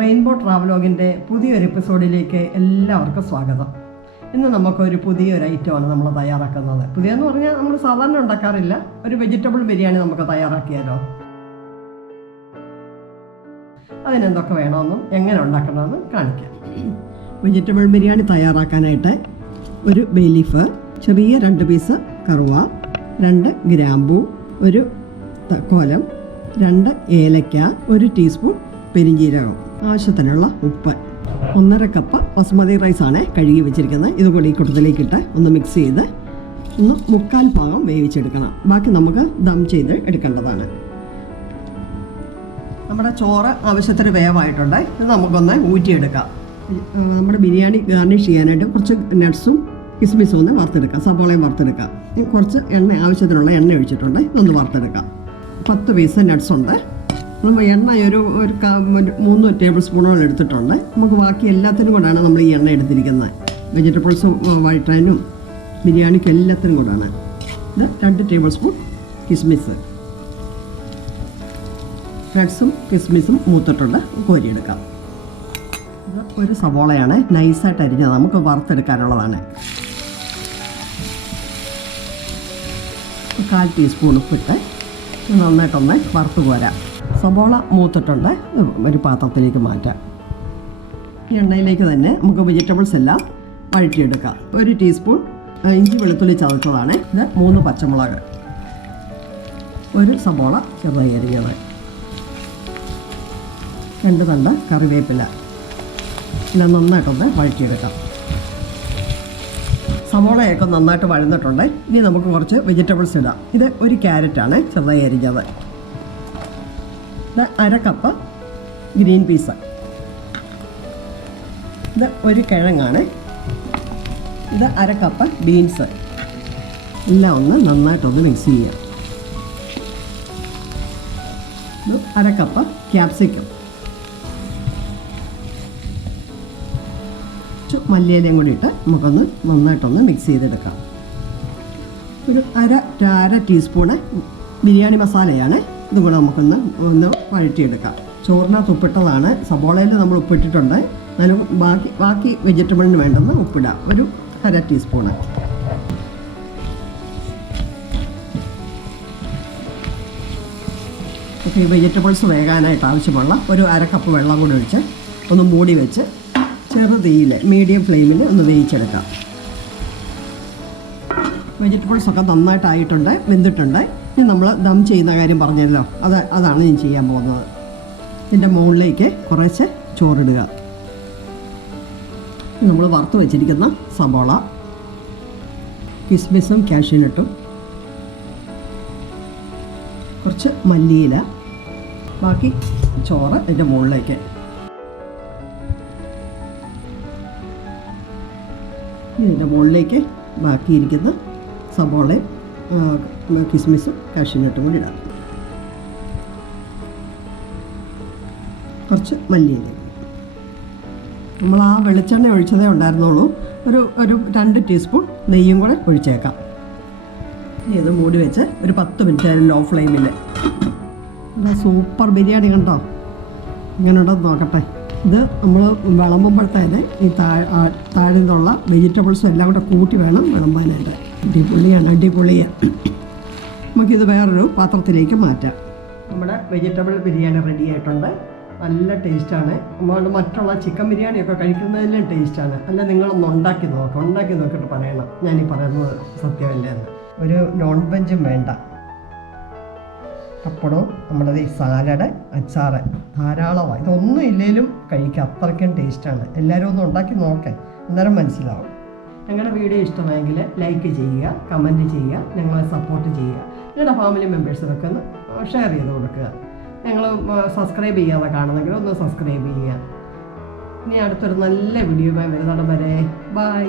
Rainbow ട്രാവലോഗിന്റെ പുതിയൊരു എപ്പിസോഡിലേക്ക് എല്ലാവർക്കും സ്വാഗതം. ഇന്ന് നമുക്കൊരു പുതിയൊരു ഐറ്റമാണ് നമ്മൾ തയ്യാറാക്കുന്നത്. പുതിയെന്ന് പറഞ്ഞാൽ നമ്മൾ സാധാരണ ഉണ്ടാക്കാറില്ല. ഒരു വെജിറ്റബിൾ ബിരിയാണി നമുക്ക് തയ്യാറാക്കിയാലോ? അതിനെന്തൊക്കെ വേണമെന്നും എങ്ങനെ ഉണ്ടാക്കണമെന്നും കാണിക്കാം. വെജിറ്റബിൾ ബിരിയാണി തയ്യാറാക്കാനായിട്ട് ഒരു ബേലീഫ് ചെറിയ രണ്ട് പീസ് കറുവ രണ്ട് ഗ്രാമ്പൂ ഒരു കോലം രണ്ട് ഏലക്ക ഒരു ടീസ്പൂൺ പെരിഞ്ജീരകം ആവശ്യത്തിനുള്ള ഉപ്പ്. ഒന്നര കപ്പ് ബസ്മതി ആണ് കഴുകി വെച്ചിരിക്കുന്നത്. ഇത് കൂടി ഈ കൂട്ടത്തിലേക്ക് ഇട്ട് ഒന്ന് മിക്സ് ചെയ്ത് ഒന്ന് മുക്കാൽ ഭാഗം വേവിച്ചെടുക്കണം. ബാക്കി നമുക്ക് ദം ചെയ്ത് എടുക്കേണ്ടതാണ്. നമ്മുടെ ചോറ് ആവശ്യത്തിന് വേവായിട്ടുണ്ട്. ഇത് നമുക്കൊന്ന് ഊറ്റിയെടുക്കാം. നമ്മുടെ ബിരിയാണി ഗാർണിഷ് ചെയ്യാനായിട്ട് കുറച്ച് നട്ട്സും കിസ്മിസും ഒന്ന് വറുത്തെടുക്കാം. സബോളയും വറുത്തെടുക്കാം. കുറച്ച് എണ്ണ ആവശ്യത്തിനുള്ള എണ്ണ ഒഴിച്ചിട്ടുണ്ട്. ഇതൊന്ന് വറുത്തെടുക്കാം. പത്ത് പീസ് നട്ട്സ് ഉണ്ട് നമ്മൾ എണ്ണ ഒരു ഒരു മൂന്ന് ടേബിൾ സ്പൂണോളം എടുത്തിട്ടുണ്ട് നമുക്ക് ബാക്കി എല്ലാത്തിനും കൂടാണ് നമ്മൾ ഈ എണ്ണ എടുത്തിരിക്കുന്നത്. വെജിറ്റബിൾസ് വഴറ്റാനും ബിരിയാണിക്ക് എല്ലാത്തിനും കൂടാണ് ഇത് രണ്ട് ടേബിൾ സ്പൂൺ കിസ്മിസ്. നട്ട്സും കിസ്മിസും മൂത്തിട്ടുണ്ട്. കോരിയെടുക്കാം. ഇത് ഒരു സവോളയാണ്. നൈസായിട്ട് അരിഞ്ഞത്. നമുക്ക് വറുത്തെടുക്കാനുള്ളതാണ്. കാൽ ടീസ്പൂൺ ഉപ്പിട്ട് നന്നായിട്ടൊന്ന് വറുത്ത് പോരാം സവോള മൂത്തിട്ടുണ്ട് ഒരു പാത്രത്തിലേക്ക് മാറ്റാം. ഈ എണ്ണയിലേക്ക് തന്നെ നമുക്ക് വെജിറ്റബിൾസ് എല്ലാം വഴറ്റിയെടുക്കാം. ഒരു ടീസ്പൂൺ ഇഞ്ചി വെളുത്തുള്ളി ചതച്ചതാണ്. ഇത് മൂന്ന് പച്ചമുളക്. ഒരു സവോള ചെറുതായി രണ്ട് തണ്ട് കറിവേപ്പില. ഇല്ല നന്നായിട്ടൊന്ന് വഴറ്റിയെടുക്കാം. സവോളയൊക്കെ നന്നായിട്ട് വഴന്നിട്ടുണ്ട്. ഇനി നമുക്ക് കുറച്ച് വെജിറ്റബിൾസ് ഇടാം. ഇത് ഒരു ക്യാരറ്റാണ് ചെറുതായി അരിഞ്ഞത് ഇത് അര കപ്പ് ഗ്രീൻ പീസ്. ഇത് ഒരു കിഴങ്ങാണ്. ഇത് അര കപ്പ് ബീൻസ്. എല്ലാം ഒന്ന് നന്നായിട്ടൊന്ന് മിക്സ് ചെയ്യാം ഇത് അര കപ്പ് ക്യാപ്സിക്കം. മല്ലിയിലയും കൂടി ഇട്ട് നമുക്കൊന്ന് നന്നായിട്ടൊന്ന് മിക്സ് ചെയ്തെടുക്കാം. ഒരു അര അര ടീസ്പൂണ് ബിരിയാണി മസാലയാണ് ഇതും കൂടെ നമുക്കൊന്ന് ഒന്ന് വഴറ്റിയെടുക്കാം. ചോറിനകത്ത് ഉപ്പിട്ടതാണ്. സബോളയിൽ നമ്മൾ ഉപ്പിട്ടിട്ടുണ്ട്. അതിന് ബാക്കി ബാക്കി വെജിറ്റബിളിന് വേണ്ടുന്ന ഉപ്പിടാം. ഒരു അര ടീസ്പൂണ്. ഈ വെജിറ്റബിൾസ് വേകാനായിട്ട് ആവശ്യമുള്ള ഒരു അര കപ്പ് വെള്ളം കൂടി ഒഴിച്ച് ഒന്ന് മൂടി വെച്ച് ചെറു തീയിൽ മീഡിയം ഫ്ലെയിമിൽ ഒന്ന് വേവിച്ചെടുക്കാം. വെജിറ്റബിൾസ് ഒക്കെ നന്നായിട്ടായിട്ടുണ്ട് വെന്തിട്ടുണ്ട്. ഇനി നമ്മൾ ദം ചെയ്യുന്ന കാര്യം പറഞ്ഞല്ലോ. അത് അതാണ് ഞാൻ ചെയ്യാൻ പോകുന്നത്. ഇതിന്റെ മുകളിലേക്ക് കുറച്ച് ചോറിടുക. നമ്മൾ വറുത്ത് വെച്ചിരിക്കുന്ന സബോള കിസ്മിസും കാഷ്യൂനട്ടും കുറച്ച് മല്ലിയില ബാക്കി ചോറ് അതിന്റെ മുകളിലേക്ക്. ഇതിന്റെ മുകളിലേക്ക് ബാക്കിയിരിക്കുന്ന സബോളയും കിസ്മിസും കാഷ്യൂനട്ടും കൂടി ഇടാം. കുറച്ച് മല്ലിയില. നമ്മൾ ആ വെളിച്ചെണ്ണ ഒഴിച്ചതേ ഉണ്ടായിരുന്നുള്ളൂ. ഒരു ഒരു രണ്ട് ടീസ്പൂൺ നെയ്യും കൂടെ ഒഴിച്ചേക്കാം. ഇനി ഇത് മൂടി വെച്ച് ഒരു പത്ത് മിനിറ്റ് ലോ ഫ്ലെയിമിൽ സൂപ്പർ ബിരിയാണി കണ്ടോ? ഇങ്ങനെ ഉണ്ടോ നോക്കട്ടെ. ഇത് നമ്മൾ വിളമ്പുമ്പോഴത്തേന് ഈ താഴെ താഴെ നിന്നുള്ള വെജിറ്റബിൾസും എല്ലാം കൂടെ കൂട്ടി വേണം വിളമ്പാനായിട്ട്. അടിപൊളിയാണ് അടിപൊളിയാണ്. നമുക്കിത് വേറൊരു പാത്രത്തിലേക്ക് മാറ്റാം. നമ്മുടെ വെജിറ്റബിൾ ബിരിയാണി റെഡി ആയിട്ടുണ്ട്. നല്ല ടേസ്റ്റാണ് നമ്മൾ മറ്റുള്ള ചിക്കൻ ബിരിയാണിയൊക്കെ കഴിക്കുന്നതിലും ടേസ്റ്റാണ് അല്ല നിങ്ങളൊന്ന് ഉണ്ടാക്കി നോക്കാം. ഉണ്ടാക്കി നോക്കിയിട്ട് പറയണം. ഞാനീ പറയുന്നത് സത്യമല്ലേ എന്ന് ഒരു നോൺ വെജും വേണ്ട. പപ്പടവും നമ്മുടെ ഈ സാലഡ് അച്ചാറ് ധാരാളമാണ് ഇതൊന്നും ഇല്ലെങ്കിലും കഴിക്കാം. അത്രയ്ക്കും ടേസ്റ്റാണ്. എല്ലാവരും ഒന്ന് ഉണ്ടാക്കി നോക്കേ. അന്നേരം മനസ്സിലാവും. ഞങ്ങളുടെ വീഡിയോ ഇഷ്ടമായെങ്കിൽ ലൈക്ക് ചെയ്യുക കമന്റ് ചെയ്യുക ഞങ്ങളെ സപ്പോർട്ട് ചെയ്യുക. നിങ്ങളുടെ ഫാമിലി മെമ്പേഴ്സിനൊക്കെ ഒന്ന് ഷെയർ ചെയ്ത് കൊടുക്കുക. ഞങ്ങൾ സബ്സ്ക്രൈബ് ചെയ്യാതെ കാണുന്നെങ്കിൽ ഒന്ന് സബ്സ്ക്രൈബ് ചെയ്യുക. ഇനി അടുത്തൊരു നല്ല വീഡിയോയുമായി വരുന്നിടം വരെ. ബൈ.